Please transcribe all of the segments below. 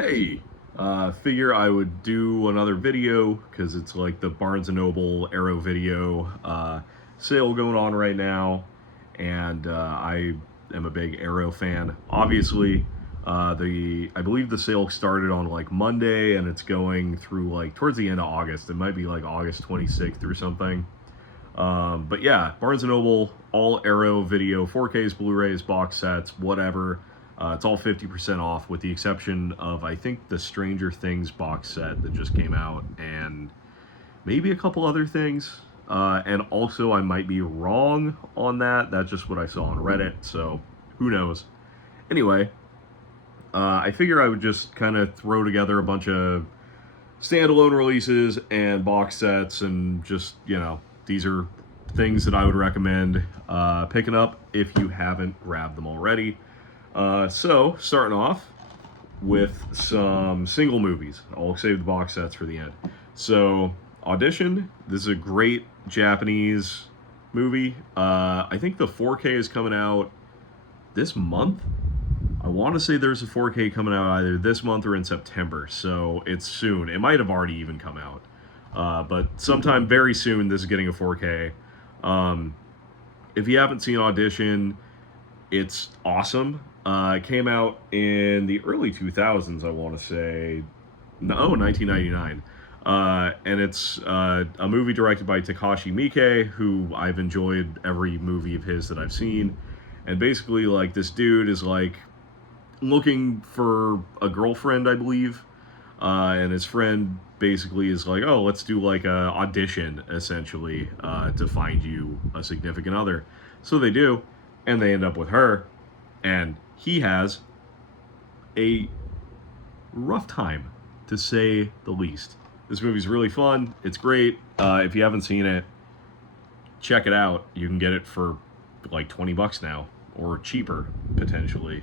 Hey, figure I would do another video because it's like the Barnes& and Noble Arrow video sale going on right now, and I am a big Arrow fan. Obviously, I believe the sale started on like Monday, and it's going through like towards the end of August. It might be like August 26th or something. But yeah, Barnes& and Noble, all Arrow video, 4Ks, Blu-rays, box sets, whatever. It's all 50% off, with the exception of, I think, the Stranger Things box set that just came out, and maybe a couple other things. And also, I might be wrong on that. That's just what I saw on Reddit, so who knows. Anyway, I figure I would just kind of throw together a bunch of standalone releases and box sets, and just, these are things that I would recommend picking up if you haven't grabbed them already. So, starting off with some single movies. I'll save the box sets for the end. So, Audition. This is a great Japanese movie. I think the 4K is coming out this month. I want to say there's a 4K coming out either this month or in September, so it's soon. It might have already even come out. But sometime very soon, this is getting a 4K. If you haven't seen Audition, it's awesome. It came out in the early 2000s, I want to say. No, 1999. And it's a movie directed by Takashi Miike, who I've enjoyed every movie of his that I've seen. And basically, like, this dude is, like, looking for a girlfriend, I believe. And his friend basically is like, oh, let's do, like, a audition, essentially, to find you a significant other. So they do, and they end up with her. And he has a rough time, to say the least. This movie's really fun. It's great. If you haven't seen it, check it out. You can get it for like $20 now, or cheaper potentially,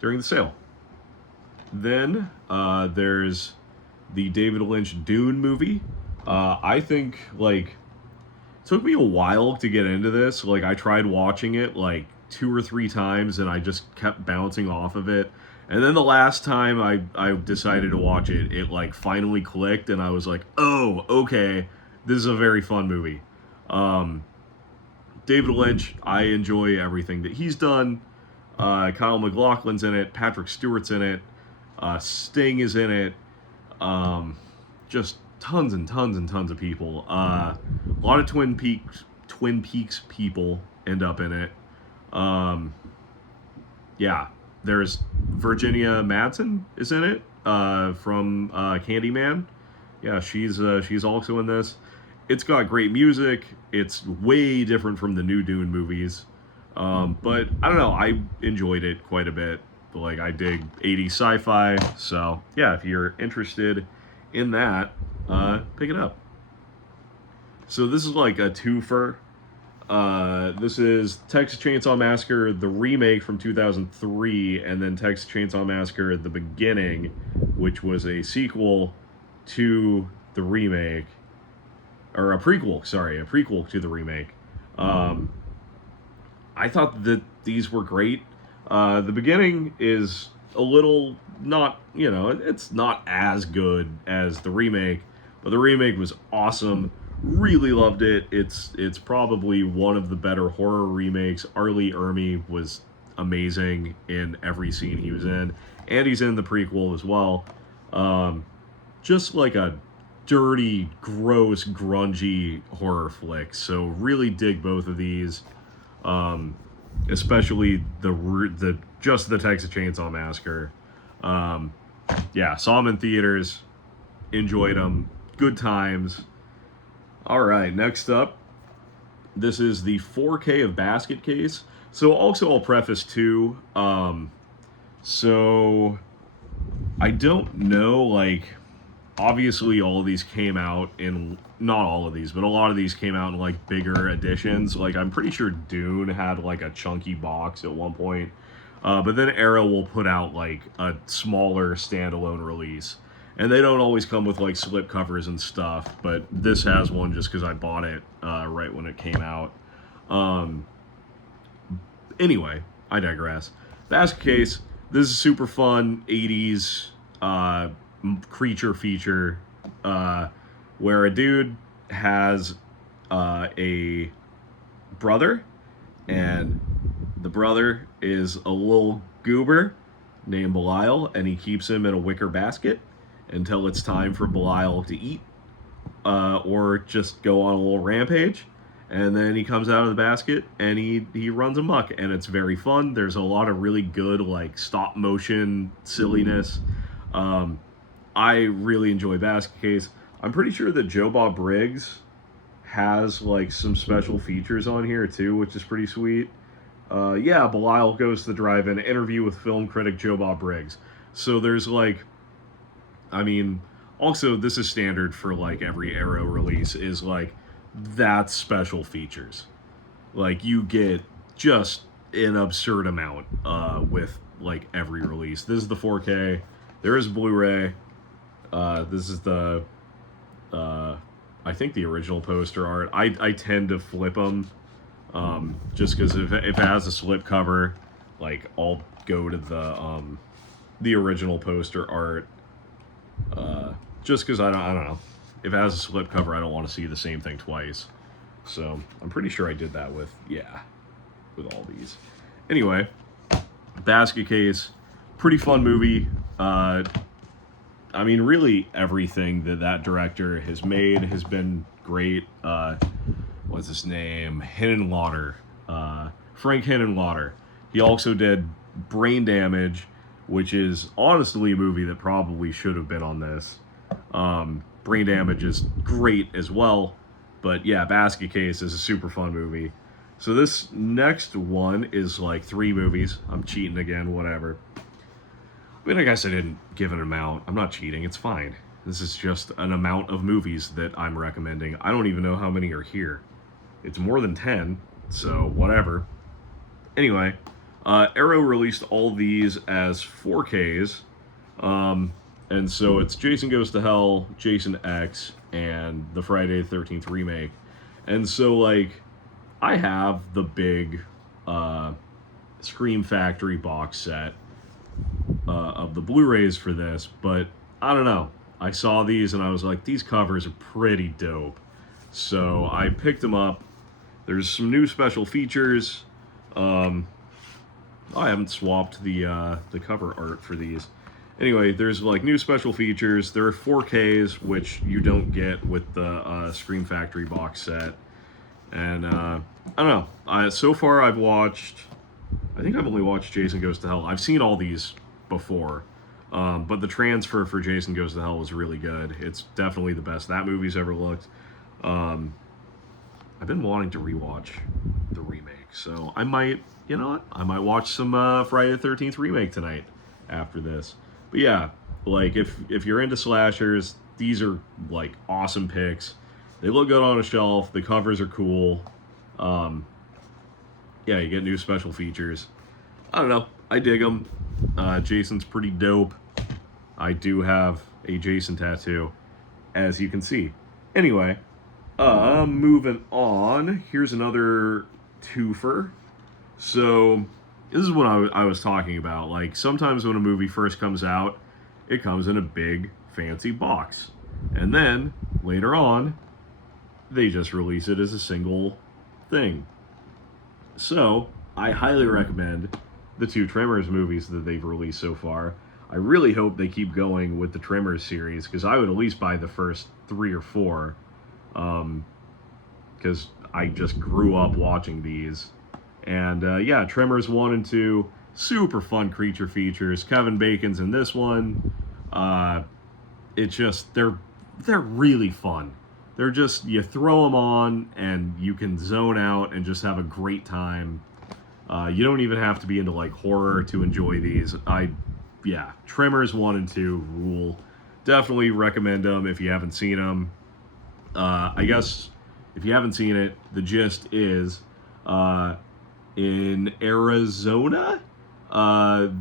during the sale. Then there's the David Lynch Dune movie. I think, like, it took me a while to get into this. Like, I tried watching it like 2 or 3 times, and I just kept bouncing off of it. And then the last time I decided to watch it, it like finally clicked, and I was like, oh, okay, this is a very fun movie. David Lynch, I enjoy everything that he's done. Kyle MacLachlan's in it, Patrick Stewart's in it, Sting is in it, just tons and tons and tons of people. A lot of Twin Peaks people end up in it. Yeah, there's Virginia Madsen is in it, from Candyman. Yeah, she's also in this. It's got great music. It's way different from the new Dune movies, but I don't know. I enjoyed it quite a bit. Like, I dig 80s sci-fi, so yeah, if you're interested in that, pick it up. So this is like a twofer. This is Texas Chainsaw Massacre, the remake from 2003, and then Texas Chainsaw Massacre: The Beginning, which was a sequel to the remake, or a prequel to the remake. I thought that these were great. The Beginning is a little not, it's not as good as the remake, but the remake was awesome. Really loved it. It's probably one of the better horror remakes. R. Lee Ermey was amazing in every scene he was in, and he's in the prequel as well. Just like a dirty, gross, grungy horror flick. So really dig both of these, especially the just the Texas Chainsaw Massacre. Yeah, saw them in theaters, enjoyed them, good times. All right, next up, this is the 4K of Basket Case. So also, I'll preface too, so I don't know, like, obviously all of these came out in, not all of these, but a lot of these came out in like bigger editions. Like, I'm pretty sure Dune had like a chunky box at one point, but then Arrow will put out like a smaller standalone release. And they don't always come with like slip covers and stuff, but this has one just because I bought it right when it came out. Anyway, I digress. Basket Case, this is super fun 80s creature feature where a dude has a brother, and the brother is a little goober named Belial, and he keeps him in a wicker basket until it's time for Belial to eat or just go on a little rampage. And then he comes out of the basket and he runs amok, and it's very fun. There's a lot of really good like stop motion silliness. I really enjoy Basket Case. I'm pretty sure that Joe Bob Briggs has like some special features on here too, which is pretty sweet. Yeah, Belial Goes to the Drive-In, interview with film critic Joe Bob Briggs. So there's like, I mean, also this is standard for like every Arrow release, is like that's special features. Like you get just an absurd amount with like every release. This is the 4K. There is Blu-ray. This is the I think the original poster art. I tend to flip them just because if it has a slip cover, like I'll go to the original poster art just because I don't know. If it has a slip cover, I don't want to see the same thing twice. So I'm pretty sure I did that with all these. Anyway, Basket Case, pretty fun movie. I mean, really everything that director has made has been great. What's his name? Henenlotter. Frank Henenlotter. He also did Brain Damage, which is honestly a movie that probably should have been on this. Brain Damage is great as well. But yeah, Basket Case is a super fun movie. So this next one is like 3 movies. I'm cheating again, whatever. I mean, I guess I didn't give an amount. I'm not cheating. It's fine. This is just an amount of movies that I'm recommending. I don't even know how many are here. It's more than 10, so whatever. Anyway, Arrow released all these as 4Ks. And so it's Jason Goes to Hell, Jason X, and the Friday the 13th remake. And so, like, I have the big Scream Factory box set of the Blu-rays for this, but I don't know. I saw these and I was like, these covers are pretty dope. So I picked them up. There's some new special features. I haven't swapped the cover art for these. Anyway, there's like new special features. There are 4Ks, which you don't get with the Scream Factory box set. And I don't know. So far I've watched, I think I've only watched Jason Goes to Hell. I've seen all these before. But the transfer for Jason Goes to Hell was really good. It's definitely the best that movie's ever looked. I've been wanting to rewatch the remake, so I might, you know what? I might watch some Friday the 13th remake tonight after this. But yeah, like if you're into slashers, these are like awesome picks. They look good on a shelf. The covers are cool. Yeah, you get new special features. I don't know. I dig them. Jason's pretty dope. I do have a Jason tattoo, as you can see. Anyway, moving on. Here's another twofer. So, this is what I was talking about. Like, sometimes when a movie first comes out, it comes in a big, fancy box. And then, later on, they just release it as a single thing. So, I highly recommend the 2 Tremors movies that they've released so far. I really hope they keep going with the Tremors series, because I would at least buy the first 3 or 4. Because I just grew up watching these. And yeah, Tremors 1 and 2, super fun creature features. Kevin Bacon's in this one. It's just, they're really fun. They're just, you throw them on and you can zone out and just have a great time. You don't even have to be into like horror to enjoy these. Yeah, Tremors 1 and 2 rule. Definitely recommend them if you haven't seen them. I guess if you haven't seen it, the gist is in Arizona,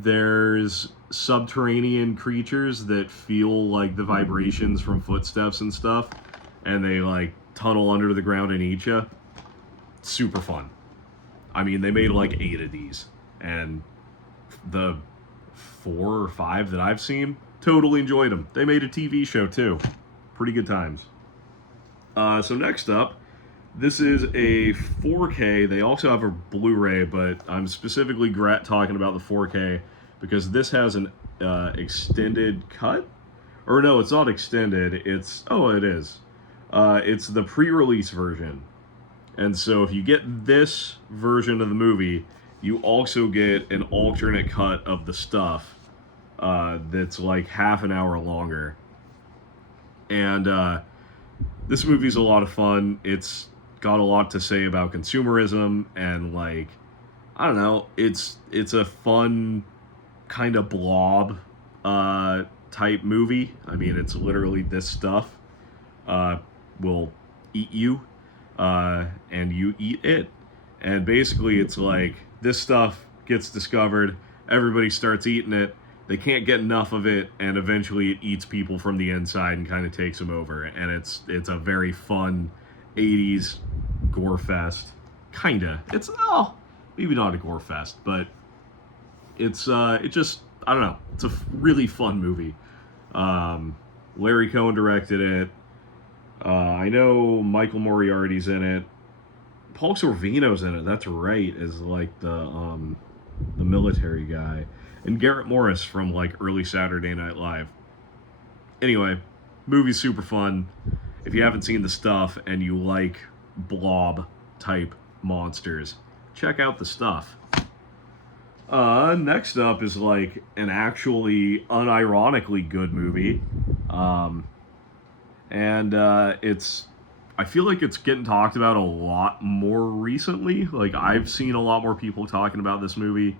there's subterranean creatures that feel like the vibrations from footsteps and stuff, and they like tunnel under the ground and eat you. Super fun. I mean, they made like 8 of these, and the 4 or 5 that I've seen Totally enjoyed them. They made a TV show too. Pretty good times. So next up, this is a 4K. They also have a Blu-ray, but I'm specifically talking about the 4K because this has an extended cut. Or no, it's not extended. It is. It's the pre-release version. And so if you get this version of the movie, you also get an alternate cut of the stuff that's like half an hour longer. And this movie's a lot of fun. It's got a lot to say about consumerism and, like, I don't know, it's a fun kind of blob type movie. I mean, it's literally this stuff will eat you and you eat it. And basically it's like this stuff gets discovered, everybody starts eating it, they can't get enough of it, and eventually it eats people from the inside and kind of takes them over. And it's a very fun 80s gore fest. Kinda. It's maybe not a gore fest, but it just, I don't know. It's a really fun movie. Larry Cohen directed it. I know Michael Moriarty's in it. Paul Sorvino's in it. That's right, as like the military guy. And Garrett Morris from like early Saturday Night Live. Anyway, movie's super fun. If you haven't seen the stuff and you like blob type monsters, check out the stuff. Next up is like an actually unironically good movie. I feel like it's getting talked about a lot more recently. Like, I've seen a lot more people talking about this movie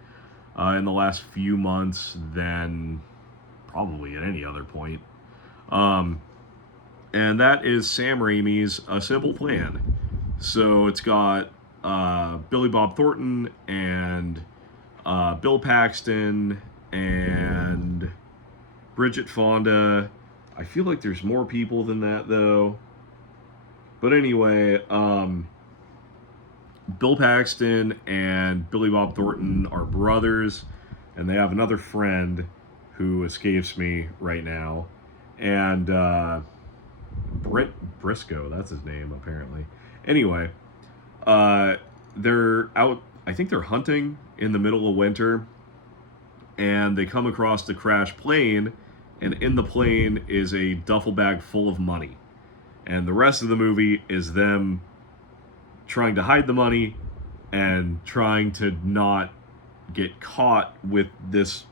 in the last few months than probably at any other point. And that is Sam Raimi's A Simple Plan. So it's got Billy Bob Thornton and Bill Paxton and Bridget Fonda. I feel like there's more people than that, though. But anyway, Bill Paxton and Billy Bob Thornton are brothers, and they have another friend who escapes me right now. And Britt Briscoe, that's his name, apparently. Anyway, they're out, I think they're hunting in the middle of winter, and they come across the crashed plane, and in the plane is a duffel bag full of money. And the rest of the movie is them trying to hide the money and trying to not get caught with this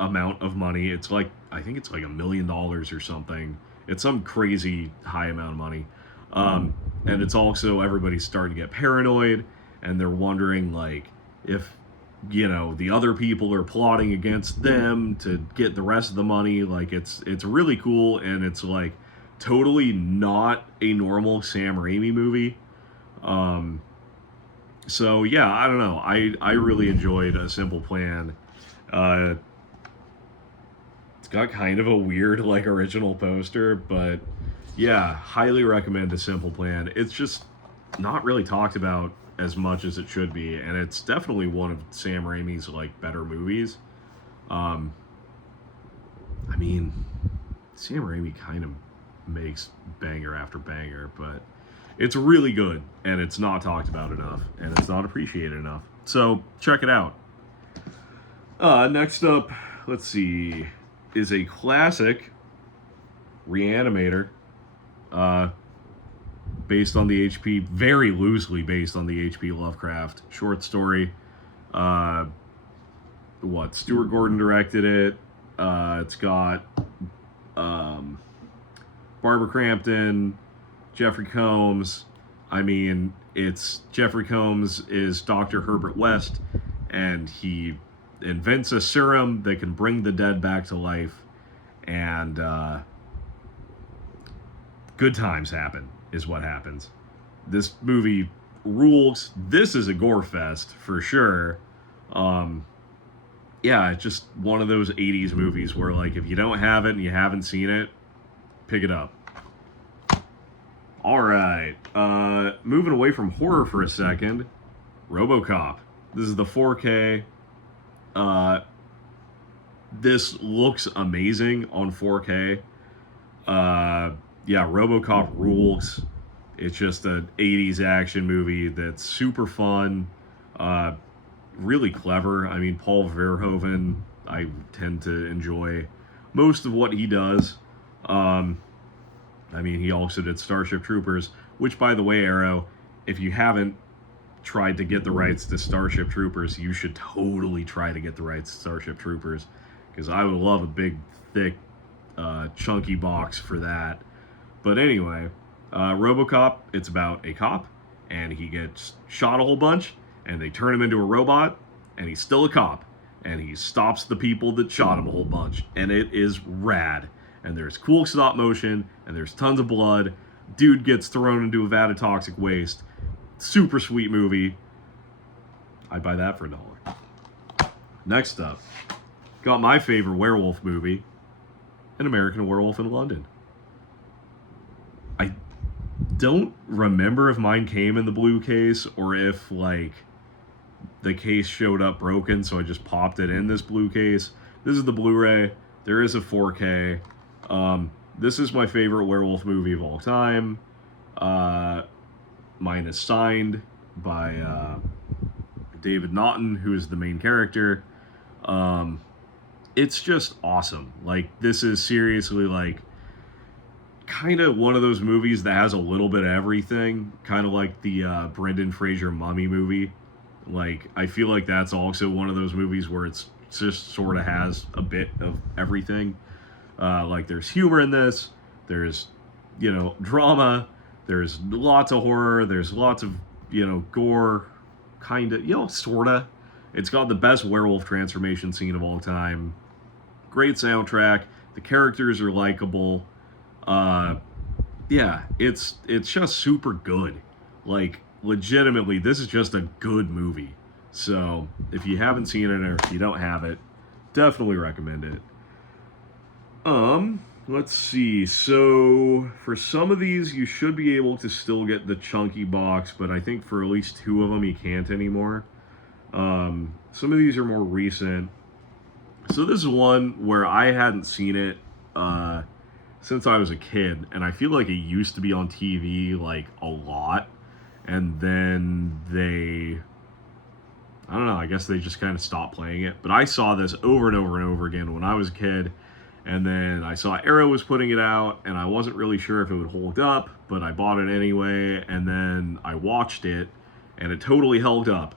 amount of money. It's like, I think it's like $1 million or something. It's some crazy high amount of money. And it's also, everybody's starting to get paranoid, and they're wondering, like, if, you know, the other people are plotting against them to get the rest of the money. Like, it's really cool, and it's like totally not a normal Sam Raimi movie. So yeah, I don't know. I really enjoyed A Simple Plan. It's got kind of a weird, like, original poster, but yeah, highly recommend A Simple Plan. It's just not really talked about as much as it should be, and it's definitely one of Sam Raimi's, like, better movies. I mean, Sam Raimi kind of makes banger after banger, but it's really good, and it's not talked about enough, and it's not appreciated enough. So check it out. Next up, let's see, is a classic, Reanimator, based on the H.P., very loosely based on the H.P. Lovecraft short story. Stuart Gordon directed it. It's got Barbara Crampton, Jeffrey Combs. I mean, Jeffrey Combs is Dr. Herbert West, and he invents a serum that can bring the dead back to life, and good times happen, is what happens. This movie rules. This is a gore fest, for sure. Yeah, it's just one of those 80s movies where, like, if you don't have it and you haven't seen it, pick it up. Alright, moving away from horror for a second, RoboCop. This is the 4K. this looks amazing on 4K. Yeah, RoboCop rules. It's just an 80s action movie that's super fun, uh, really clever. I mean, Paul Verhoeven, I tend to enjoy most of what he does. Um, I mean, he also did Starship Troopers, which, by the way, Arrow, if you haven't tried to get the rights to Starship Troopers, you should totally try to get the rights to Starship Troopers, because I would love a big, thick, chunky box for that. But anyway, RoboCop, it's about a cop, and he gets shot a whole bunch, and they turn him into a robot, and he's still a cop, and he stops the people that shot him a whole bunch, and it is rad. And there's cool stop motion, and there's tons of blood. Dude gets thrown into a vat of toxic waste. Super sweet movie. I'd buy that for $1. Next up, got my favorite werewolf movie, An American Werewolf in London. I don't remember if mine came in the blue case or if, like, the case showed up broken, so I just popped it in this blue case. This is the Blu-ray. There is a 4K. This is my favorite werewolf movie of all time. Mine is signed by David Naughton, who is the main character. It's just awesome. Like, this is seriously, like, kind of one of those movies that has a little bit of everything. Kind of like the Brendan Fraser Mummy movie. Like, I feel like that's also one of those movies where it's just sort of has a bit of everything. Like, there's humor in this. There's, drama. There's lots of horror. There's lots of, gore. Kind of, sort of. It's got the best werewolf transformation scene of all time. Great soundtrack. The characters are likable. Yeah, it's just super good. Like, legitimately, this is just a good movie. So, if you haven't seen it or if you don't have it, definitely recommend it. Let's see. So, for some of these, you should be able to still get the chunky box, but I think for at least 2 of them, you can't anymore. Some of these are more recent. So this is one where I hadn't seen it, since I was a kid, and I feel like it used to be on TV, like, a lot, and then I don't know, I guess they just kind of stopped playing it, but I saw this over and over and over again when I was a kid, and then I saw Arrow was putting it out, and I wasn't really sure if it would hold up, but I bought it anyway, and then I watched it, and it totally held up.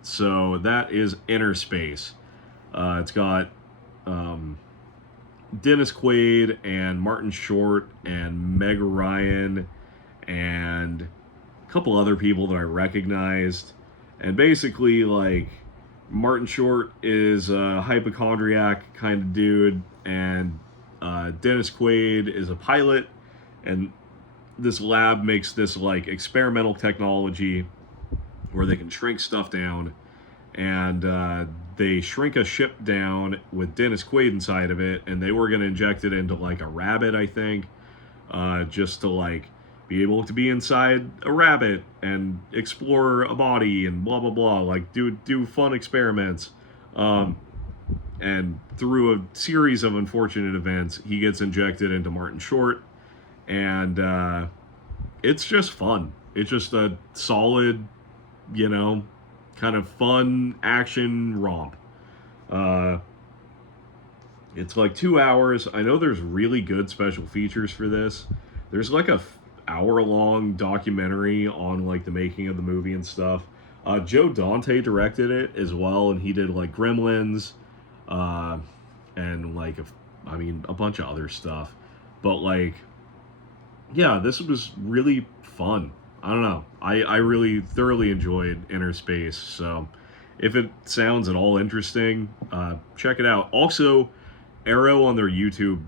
So that is Inner Space. It's got Dennis Quaid and Martin Short and Meg Ryan and a couple other people that I recognized. And basically, like, Martin Short is a hypochondriac kind of dude, and Dennis Quaid is a pilot, and this lab makes this, like, experimental technology where they can shrink stuff down, and they shrink a ship down with Dennis Quaid inside of it, and they were going to inject it into, like, a rabbit, I think, just to, like, be able to be inside a rabbit and explore a body and blah, blah, blah, like, do fun experiments. And through a series of unfortunate events, he gets injected into Martin Short, and it's just fun. It's just a solid, kind of fun action romp. It's like 2 hours. I know there's really good special features for this. There's like a hour-long documentary on, like, the making of the movie and stuff. Joe Dante directed it as well, and he did, like, Gremlins, and, like, a bunch of other stuff. But, like, yeah, this was really fun. I don't know. I really thoroughly enjoyed Inner Space. So if it sounds at all interesting, check it out. Also, Arrow on their YouTube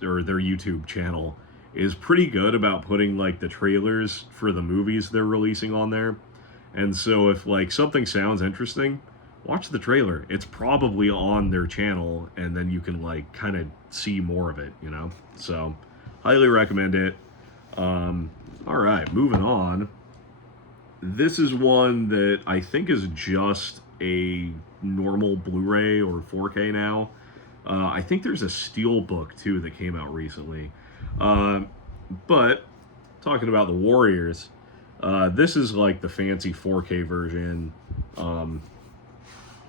their YouTube channel is pretty good about putting, like, the trailers for the movies they're releasing on there. And so if, like, something sounds interesting, watch the trailer. It's probably on their channel, and then you can, like, kind of see more of it, So highly recommend it. All right, moving on. This is one that I think is just a normal Blu-ray or 4K now. I think there's a steel book too that came out recently. Uh, but talking about the Warriors, this is like the fancy 4K version, um,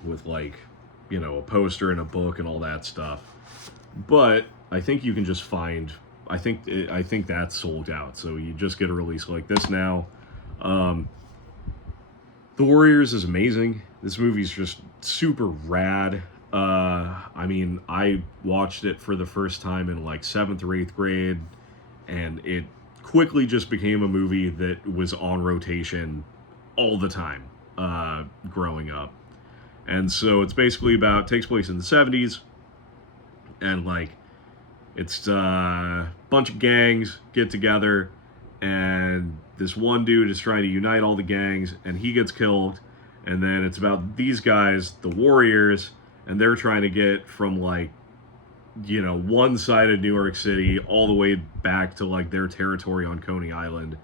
with like, you know, a poster and a book and all that stuff. But I think you can just find. I think that's sold out. So you just get a release like this now. Um, the Warriors is amazing. This movie's just super rad. I mean, I watched it for the first time in like seventh or eighth grade, and it quickly just became a movie that was on rotation all the time growing up. And so it's basically about takes place in the 70s, and like it's a bunch of gangs get together, and this one dude is trying to unite all the gangs, and he gets killed. And then it's about these guys, the Warriors, and they're trying to get from like, you know, one side of New York City all the way back to like their territory on Coney Island.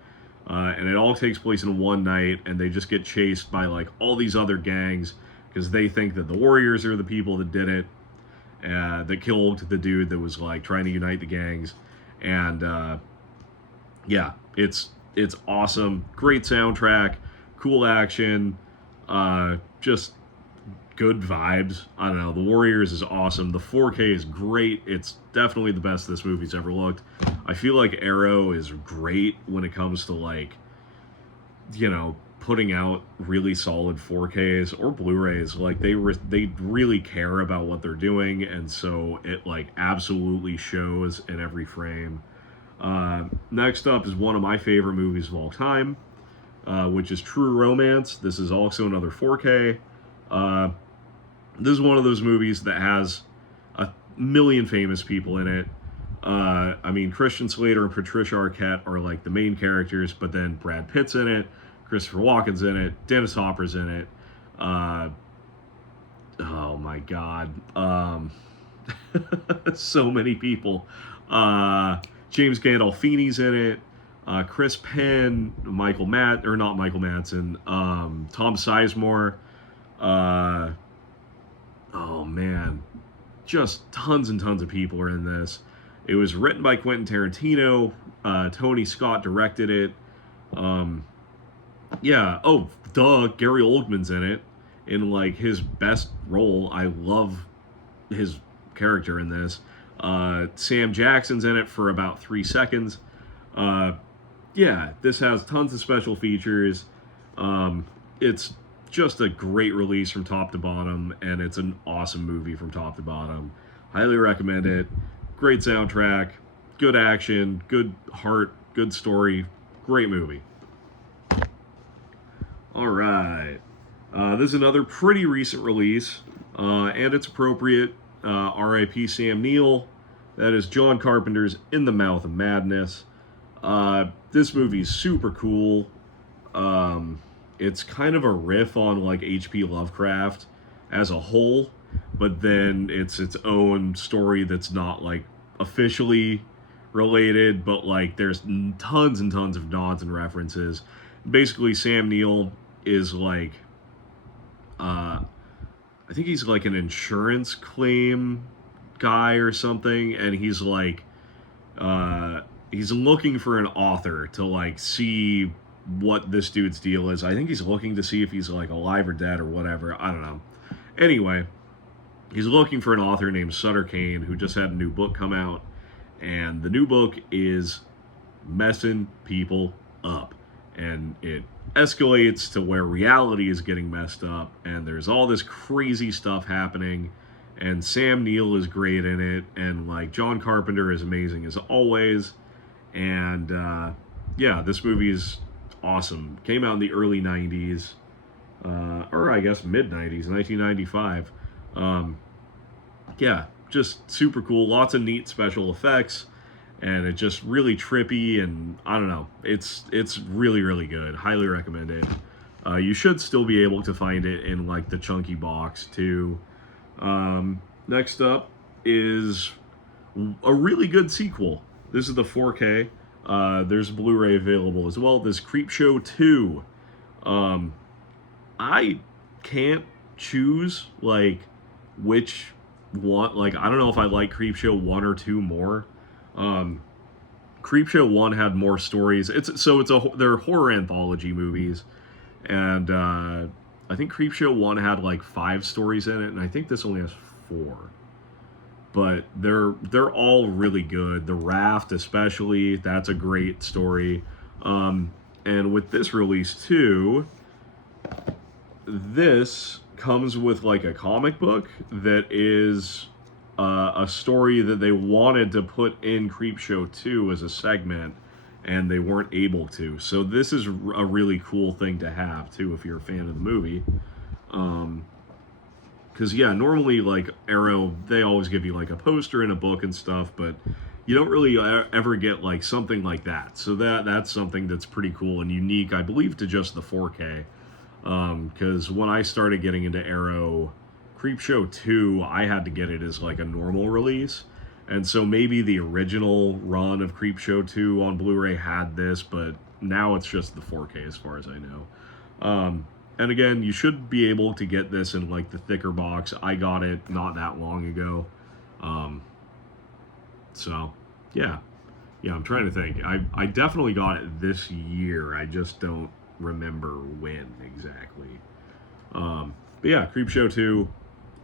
And it all takes place in one night, and they just get chased by like all these other gangs because they think that the Warriors are the people that did it, that killed the dude that was like trying to unite the gangs. And yeah, it's awesome, great soundtrack, cool action, just good vibes. I don't know, the Warriors is awesome. The 4K is great. It's definitely the best this movie's ever looked. I feel like Arrow is great when it comes to like, you know, putting out really solid 4Ks or Blu-rays. Like they really care about what they're doing, and so it like absolutely shows in every frame. Next up is one of my favorite movies of all time, which is True Romance. This is also another 4K. This is one of those movies that has a million famous people in it. I mean, Christian Slater and Patricia Arquette are like the main characters, but then Brad Pitt's in it, Christopher Walken's in it, Dennis Hopper's in it. Oh my God. So many people. James Gandolfini's in it. Chris Penn, not Michael Madsen, Tom Sizemore. Oh man, just tons and tons of people are in this. It was written by Quentin Tarantino. Tony Scott directed it. Yeah. Oh, duh. Gary Oldman's in it in like his best role. I love his character in this. Sam Jackson's in it for about 3 seconds. Yeah, this has tons of special features. It's just a great release from top to bottom, and it's an awesome movie from top to bottom. Highly recommend it. Great soundtrack, good action, good heart, good story, great movie. All right. This is another pretty recent release, and it's appropriate. R.I.P. Sam Neill. That is John Carpenter's In the Mouth of Madness. This movie is super cool. It's kind of a riff on like H.P. Lovecraft as a whole, but then it's its own story that's not like officially related, but like there's tons and tons of nods and references. Basically, Sam Neill is like, I think he's like an insurance claim guy or something, and he's like, he's looking for an author to like see what this dude's deal is. I think he's looking to see if he's like alive or dead or whatever. I don't know. Anyway, he's looking for an author named Sutter Kane who just had a new book come out, and the new book is messing people up, and it escalates to where reality is getting messed up, and there's all this crazy stuff happening, and Sam Neill is great in it, and like John Carpenter is amazing as always. And yeah, this movie is awesome. Came out in the early 90s, or I guess mid 90s, 1995. Yeah, just super cool. Lots of neat special effects, and it's just really trippy, and I don't know. It's really, really good. Highly recommend it. You should still be able to find it in like the chunky box too. Next up is a really good sequel. This is the 4K. There's a Blu-ray available as well. This Creepshow 2. I can't choose like which one, like, I don't know if I like Creepshow 1 or 2 more. Um, Creepshow 1 had more stories. They're horror anthology movies, and I think Creepshow 1 had like 5 stories in it, and I think this only has 4. But they're all really good. The Raft, especially, that's a great story. And with this release too, this comes with like a comic book that is a story that they wanted to put in Creepshow 2 as a segment, and they weren't able to. So this is a really cool thing to have too if you're a fan of the movie. Because yeah, normally like Arrow, they always give you like a poster and a book and stuff, but you don't really ever get like something like that. So that's something that's pretty cool and unique, I believe, to just the 4K. Because when I started getting into Arrow, Creepshow 2, I had to get it as like a normal release. And so maybe the original run of Creepshow 2 on Blu-ray had this, but now it's just the 4K as far as I know. And again, you should be able to get this in like the thicker box. I got it not that long ago. So, yeah. Yeah, I'm trying to think. I definitely got it this year. I just don't remember when exactly. But yeah, Creepshow 2,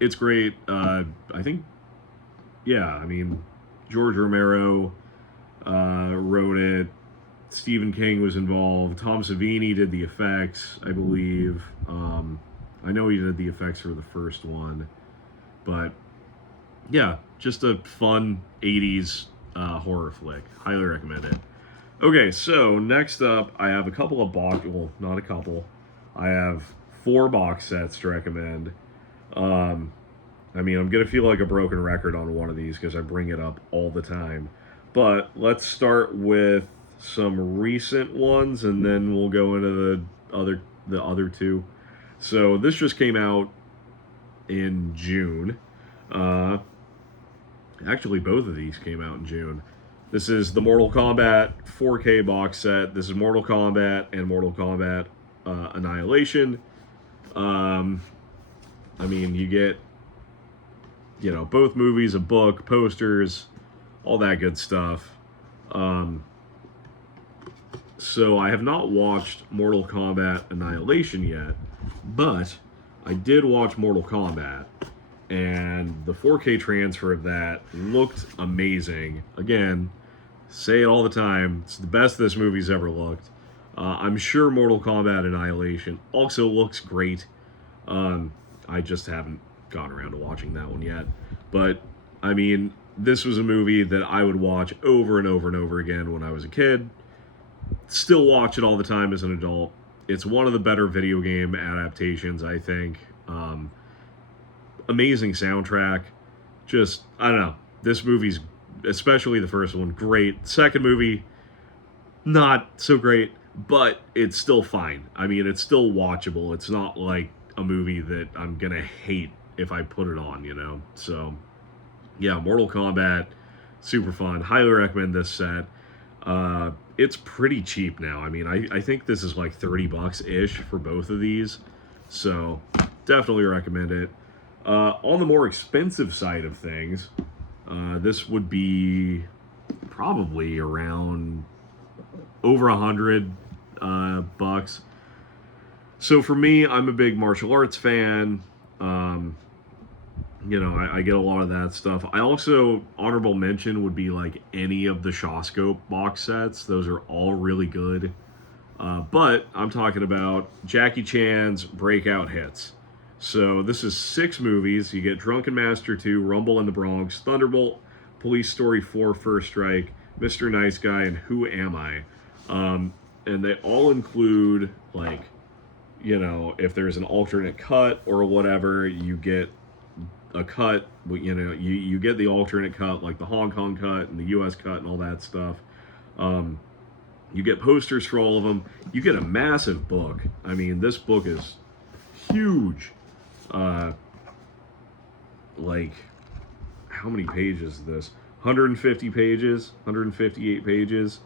it's great. I think, yeah, I mean, George Romero wrote it. Stephen King was involved. Tom Savini did the effects, I believe. I know he did the effects for the first one. But, yeah, just a fun 80s horror flick. Highly recommend it. Okay, so next up, I have a couple of well, not a couple. I have 4 box sets to recommend. I mean, I'm going to feel like a broken record on one of these because I bring it up all the time. But let's start with some recent ones, and then we'll go into the other 2. So this just came out in June. Actually, both of these came out in June. This is the Mortal Kombat 4K box set. This is Mortal Kombat and Mortal Kombat Annihilation. I mean, you get, both movies, a book, posters, all that good stuff. So I have not watched Mortal Kombat Annihilation yet, but I did watch Mortal Kombat, and the 4K transfer of that looked amazing. Again, say it all the time, it's the best this movie's ever looked. I'm sure Mortal Kombat Annihilation also looks great. I just haven't gotten around to watching that one yet. But, I mean, this was a movie that I would watch over and over and over again when I was a kid. Still watch it all the time as an adult. It's one of the better video game adaptations, I think. Amazing soundtrack. Just, I don't know. This movie's, especially the first one, great. Second movie, not so great, but it's still fine. I mean, it's still watchable. It's not like a movie that I'm gonna hate if I put it on, So, yeah, Mortal Kombat, super fun. Highly recommend this set. It's pretty cheap now. I mean, I think this is like $30-ish for both of these. So, definitely recommend it. On the more expensive side of things, this would be probably around over $100 bucks. So for me, I'm a big martial arts fan. I get a lot of that stuff. I also, honorable mention would be like any of the Shawscope box sets. Those are all really good. But I'm talking about Jackie Chan's breakout hits. So this is 6 movies. You get Drunken Master 2, Rumble in the Bronx, Thunderbolt, Police Story 4, First Strike, Mr. Nice Guy, and Who Am I? And they all include, like, if there's an alternate cut or whatever, you get a cut. You get the alternate cut, like the Hong Kong cut and the US cut and all that stuff. You get posters for all of them. You get a massive book. I mean, this book is huge. Like, how many pages is this? 150 pages, 158 pages.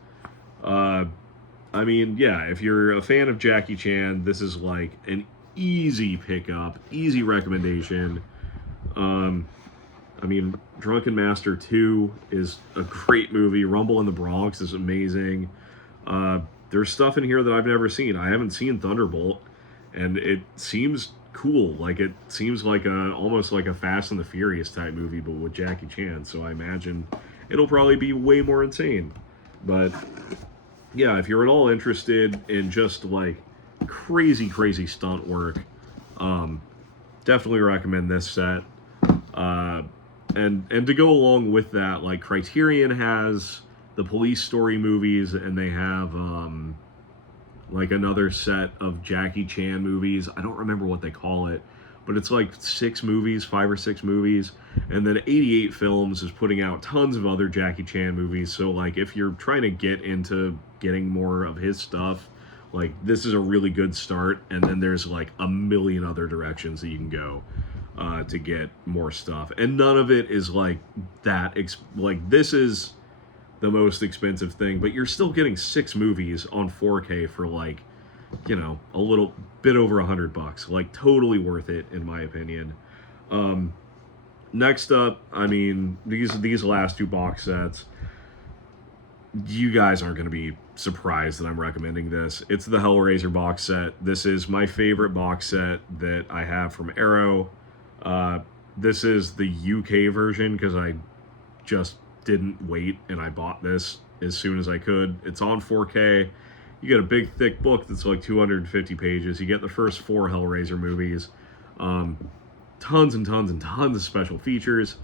I mean, yeah, if you're a fan of Jackie Chan, this is like an easy pickup, easy recommendation. I mean, Drunken Master 2 is a great movie. Rumble in the Bronx is amazing. There's stuff in here that I've never seen. I haven't seen Thunderbolt, and it seems cool. Like, it seems like almost like a Fast and the Furious type movie, but with Jackie Chan. So I imagine it'll probably be way more insane. But yeah, if you're at all interested in just like crazy stunt work, definitely recommend this set. And to go along with that, like Criterion has the Police Story movies, and they have like another set of Jackie Chan movies. I don't remember what they call it, but it's like 5 or 6 movies. And then 88 Films is putting out tons of other Jackie Chan movies. So like if you're trying to get into getting more of his stuff, like this is a really good start. And then there's like a million other directions that you can go to get more stuff. And none of it is like that. Like this is the most expensive thing, but you're still getting 6 movies on 4K for like, you know, a little bit over $100. Like totally worth it in my opinion. Next up, I mean, these last 2 box sets, you guys aren't going to be surprised that I'm recommending this. It's the Hellraiser box set. This is my favorite box set that I have from Arrow. This is the UK version because I just didn't wait and I bought this as soon as I could. It's on 4K. You get a big thick book that's like 250 pages. You get the first 4 Hellraiser movies. Tons and tons of special features.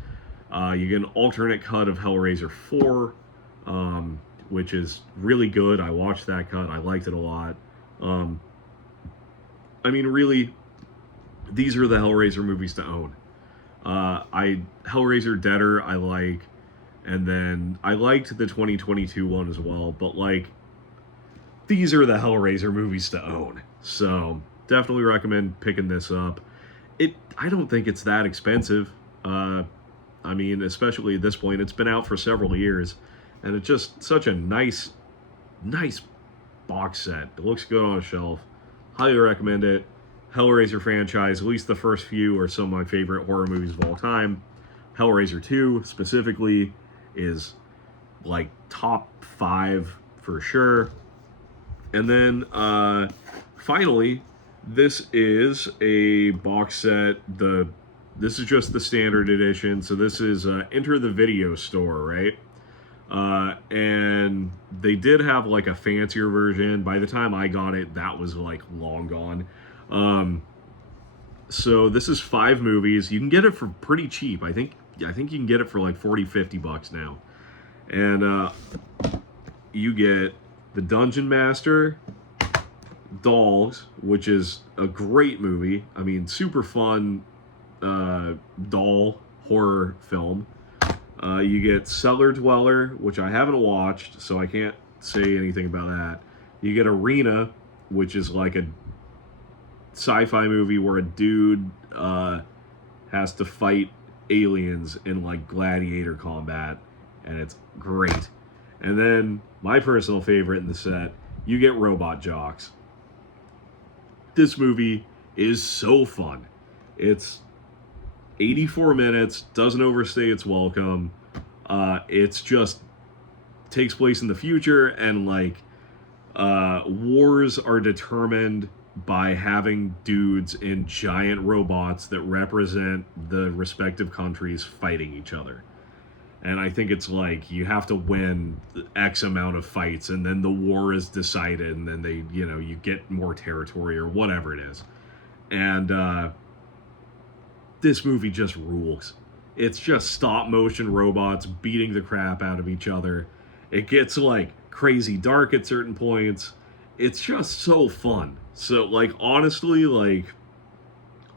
You get an alternate cut of Hellraiser 4, which is really good. I watched that cut. I liked it a lot. I mean, really, these are the Hellraiser movies to own. Hellraiser Deader I like, and then I liked the 2022 one as well, but like, these are the Hellraiser movies to own. So definitely recommend picking this up. I don't think it's that expensive. I mean, especially at this point, it's been out for several years, and it's just such a nice box set. It looks good on a shelf. Highly recommend it. Hellraiser franchise, at least the first few, are some of my favorite horror movies of all time. Hellraiser 2 specifically is like top 5 for sure. And then finally, this is a box set. This is just the standard edition. So this is Enter the Video Store, right? And they did have like a fancier version. By the time I got it, that was like long gone. So this is 5 movies. You can get it for pretty cheap. I think you can get it for like $40-50 now. And you get The Dungeon Master, Dolls, which is a great movie. I mean, super fun doll horror film. You get Cellar Dweller, which I haven't watched, so I can't say anything about that. You get Arena, which is like a sci-fi movie where a dude has to fight aliens in like gladiator combat, and it's great. And then my personal favorite in the set, you get Robot Jox. This movie is so fun. It's 84 minutes, doesn't overstay its welcome. It's just takes place in the future, and like wars are determined by having dudes in giant robots that represent the respective countries fighting each other. And I think it's like you have to win X amount of fights, and then the war is decided, and then they, you know, you get more territory or whatever it is. And this movie just rules. It's just stop motion robots beating the crap out of each other. It gets like crazy dark at certain points. It's just so fun. So like, honestly, like,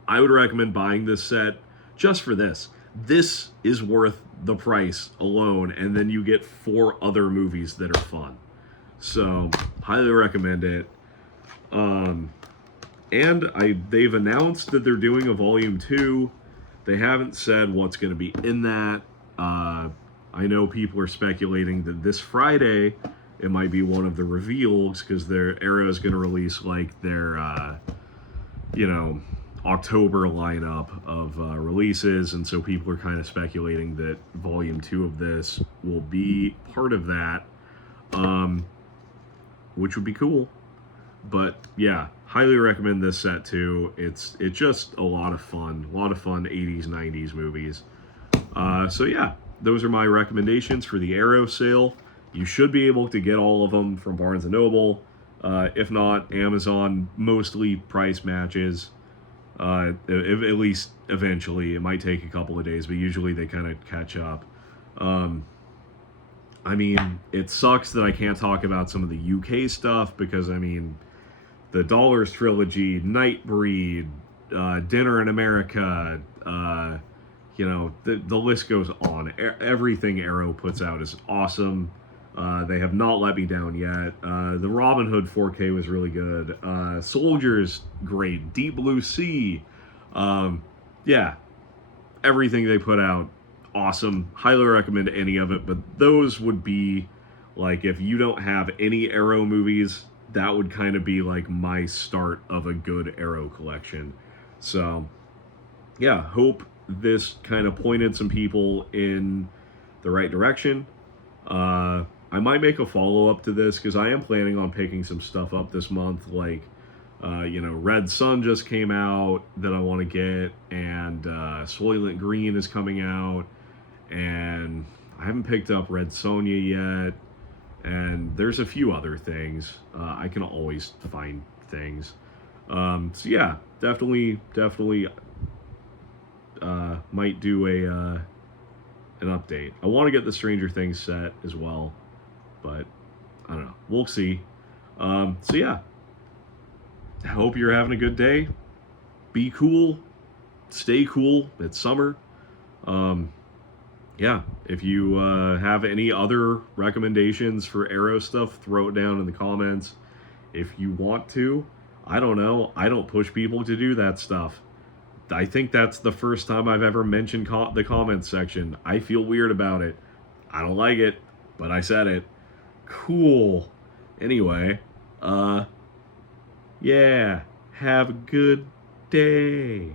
I would recommend buying this set just for this. This is worth the price alone, and then you get 4 other movies that are fun. So highly recommend it. And they've announced that they're doing a volume 2. They haven't said what's going to be in that. I know people are speculating that this Friday it might be one of the reveals, because their Arrow is going to release like their October lineup of releases, and so people are kind of speculating that Volume 2 of this will be part of that, which would be cool. But yeah, highly recommend this set too. It's just a lot of fun 80s, 90s movies. So yeah, those are my recommendations for the Arrow sale. You should be able to get all of them from Barnes & Noble. If not, Amazon mostly price matches. At least eventually. It might take a couple of days, but usually they kind of catch up. I mean, it sucks that I can't talk about some of the UK stuff because, I mean, the Dollars Trilogy, Nightbreed, Dinner in America, you know, the list goes on. Everything Arrow puts out is awesome. They have not let me down yet. The Robin Hood 4K was really good. Soldiers, great. Deep Blue Sea. Yeah, everything they put out, awesome. Highly recommend any of it, but those would be, like, if you don't have any Arrow movies, that would kind of be like my start of a good Arrow collection. So, yeah, hope this kind of pointed some people in the right direction. I might make a follow-up to this because I am planning on picking some stuff up this month, like, you know, Red Sun just came out that I want to get, and Soylent Green is coming out, and I haven't picked up Red Sonja yet, and there's a few other things. I can always find things. So yeah, definitely might do an update. I want to get the Stranger Things set as well, but I don't know. We'll see. So yeah, I hope you're having a good day. Be cool. Stay cool. It's summer. Yeah, if you have any other recommendations for Arrow stuff, throw it down in the comments. If you want to, I don't know. I don't push people to do that stuff. I think that's the first time I've ever mentioned the comments section. I feel weird about it. I don't like it, but I said it. Cool. Anyway, yeah, have a good day.